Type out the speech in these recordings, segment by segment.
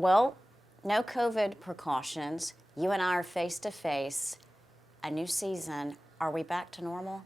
Well, no COVID precautions. You and I are face to face. A new season. Are we back to normal?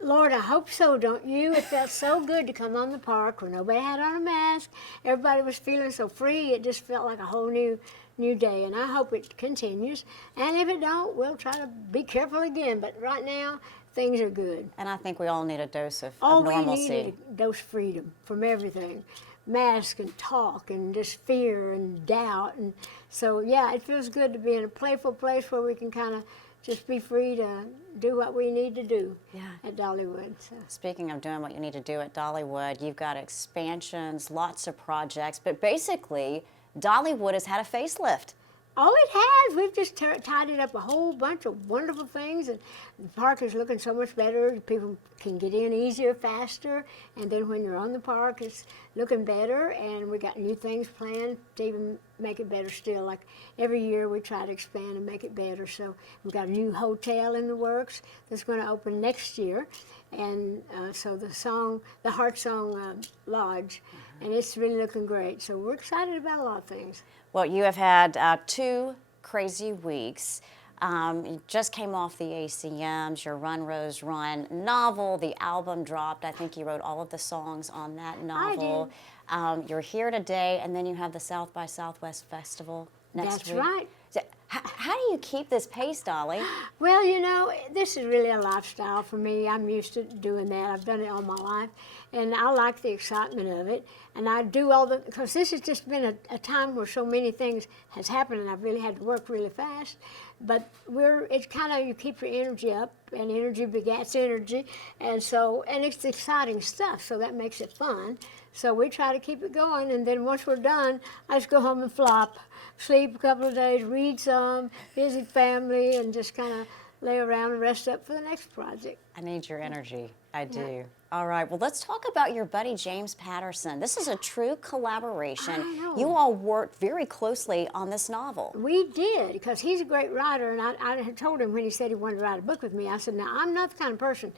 Lord, I hope so, don't you? It felt so good to come on the park where nobody had on a mask. Everybody was feeling so free. It just felt like a whole new day, and I hope it continues. And if it don't, we'll try to be careful again. But right now, things are good. And I think we all need a dose of We normalcy. need a dose of freedom from everything. Mask and talk and just fear and doubt. And so, yeah, it feels good to be in a playful place where we can kind of just be free to do what we need to do at Dollywood. So. Speaking of doing what you need to do at Dollywood, you've got expansions, lots of projects, but basically, Dollywood has had a facelift. Oh, it has. We've just tidied up a whole bunch of wonderful things, and the park is looking so much better. People can get in easier, faster, and then when you're on the park, it's looking better, and we got new things planned to even make it better still. Like every year we try to expand and make it better. So we've got a new hotel in the works that's going to open next year, and so the Heart Song Lodge, and it's really looking great. So we're excited about a lot of things. Well, you have had 2 crazy weeks. You just came off the ACMs, your Run, Rose, Run novel. The album dropped. I think you wrote all of the songs on that novel. I did. You're here today, and then you have the South by Southwest Festival next week. That's right. So, how do you keep this pace, Dolly? Well, you know, this is really a lifestyle for me. I'm used to doing that. I've done it all my life, and I like the excitement of it. And I do because this has just been a time where so many things has happened, and I've really had to work really fast. But it's kind of, you keep your energy up, and energy begets energy, and it's exciting stuff, so that makes it fun. So we try to keep it going, and then once we're done, I just go home and flop, sleep a couple of days, read some, visit family, and just kind of lay around and rest up for the next project. I need your energy. I do. All right, well, let's talk about your buddy, James Patterson. This is a true collaboration. I know. You all worked very closely on this novel. We did, because he's a great writer, and I had told him when he said he wanted to write a book with me, I said, now, I'm not the kind of person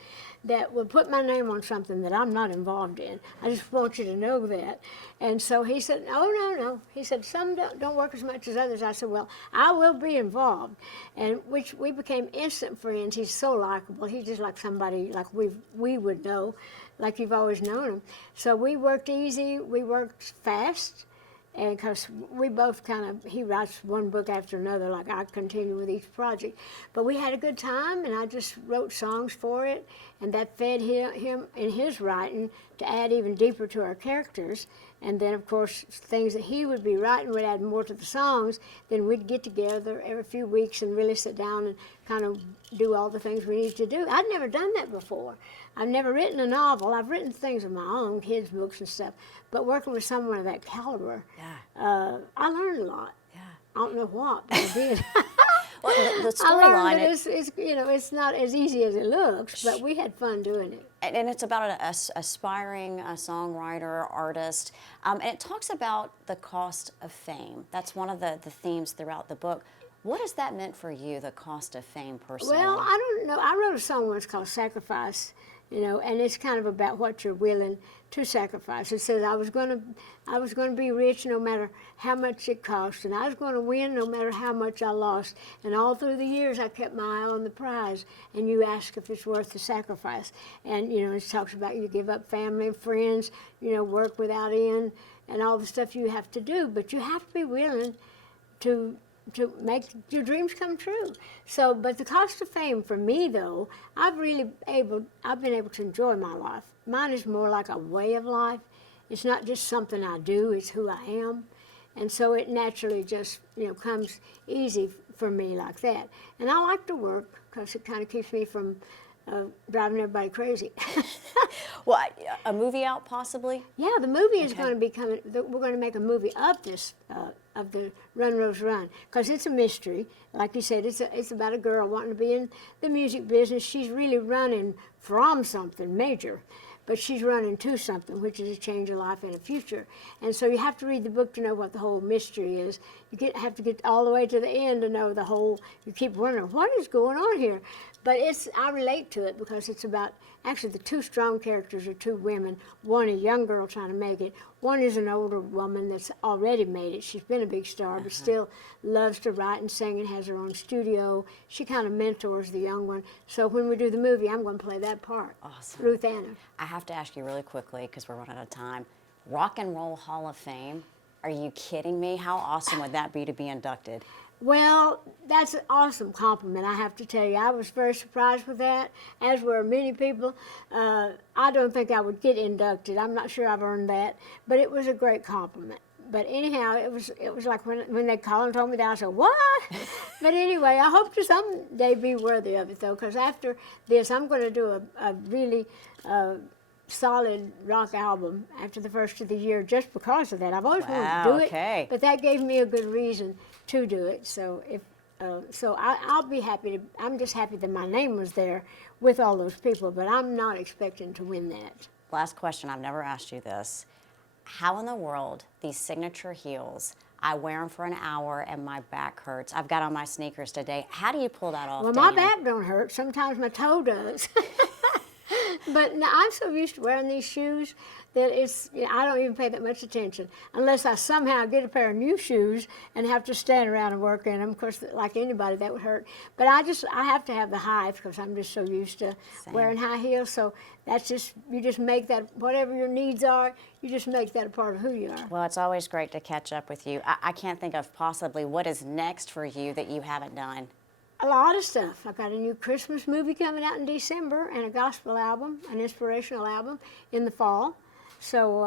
that would put my name on something that I'm not involved in. I just want you to know that. And so he said, no. He said, some don't work as much as others. I said, well, I will be involved. And we became instant friends. He's so likable. He's just like somebody like we would know, like you've always known him. So we worked easy, we worked fast, and because we both he writes one book after another, like I continue with each project. But we had a good time, and I just wrote songs for it, and that fed him in his writing to add even deeper to our characters. And then, of course, things that he would be writing would add more to the songs. Then we'd get together every few weeks and really sit down and kind of do all the things we needed to do. I'd never done that before. I've never written a novel. I've written things of my own, kids' books and stuff. But working with someone of that caliber, I learned a lot. Yeah. I don't know what, but I did. Well, the I learned storyline, that it's not as easy as it looks, but we had fun doing it. and it's about an aspiring songwriter, artist, and it talks about the cost of fame. That's one of the themes throughout the book. What has that meant for you, the cost of fame, personally? Well, I don't know. I wrote a song once called Sacrifice, and it's kind of about what you're willing to sacrifice. It says I was going to be rich no matter how much it cost, and I was going to win no matter how much I lost. And all through the years, I kept my eye on the prize. And you ask if it's worth the sacrifice. And it talks about you give up family and friends, work without end, and all the stuff you have to do. But you have to be willing to make your dreams come true. So, but the cost of fame for me, though, I've been able to enjoy my life. Mine is more like a way of life. It's not just something I do, it's who I am. And so it naturally just, comes easy for me like that. And I like to work because it kind of keeps me from driving everybody crazy. Well, a movie out possibly? Yeah, the movie is going to be coming. We're going to make a movie of this, of the Run, Rose, Run, because it's a mystery. Like you said, it's about a girl wanting to be in the music business. She's really running from something major, but she's running to something, which is a change of life and a future. And so you have to read the book to know what the whole mystery is. You have to get all the way to the end to know the whole. You keep wondering, what is going on here? But I relate to it because it's about Actually, the two strong characters are two women. One, a young girl trying to make it. One is an older woman that's already made it. She's been a big star, but still loves to write and sing and has her own studio. She kind of mentors the young one. So when we do the movie, I'm going to play that part. Awesome. Ruth Anna. I have to ask you really quickly, because we're running out of time. Rock and Roll Hall of Fame. Are you kidding me? How awesome would that be to be inducted? Well, that's an awesome compliment, I have to tell you. I was very surprised with that, as were many people. I don't think I would get inducted. I'm not sure I've earned that, but it was a great compliment. But anyhow, it was like when they called and told me that, I said, what? But anyway, I hope to someday be worthy of it, though, because after this, I'm going to do a really solid rock album after the first of the year just because of that. I've always wanted to do it, but that gave me a good reason to do it. So I'll be happy to. I'm just happy that my name was there with all those people, but I'm not expecting to win that. Last question. I've never asked you this. How in the world these signature heels? I wear them for an hour and my back hurts. I've got on my sneakers today. How do you pull that off? Well, my back don't hurt. Sometimes my toe does. But now, I'm so used to wearing these shoes that I don't even pay that much attention unless I somehow get a pair of new shoes and have to stand around and work in them. Of course, like anybody, that would hurt. But I have to have the height because I'm just so used to wearing high heels. So you just make that, whatever your needs are, you just make that a part of who you are. Well, it's always great to catch up with you. I can't think of possibly what is next for you that you haven't done. A lot of stuff. I've got a new Christmas movie coming out in December and a gospel album, an inspirational album in the fall. So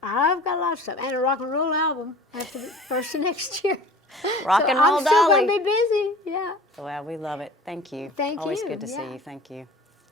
I've got a lot of stuff. And a rock and roll album after the first of next year. Rock and roll, I'm Dolly. still going to be busy, yeah. Well, we love it. Thank you. Thank you. Always good to see you. Thank you.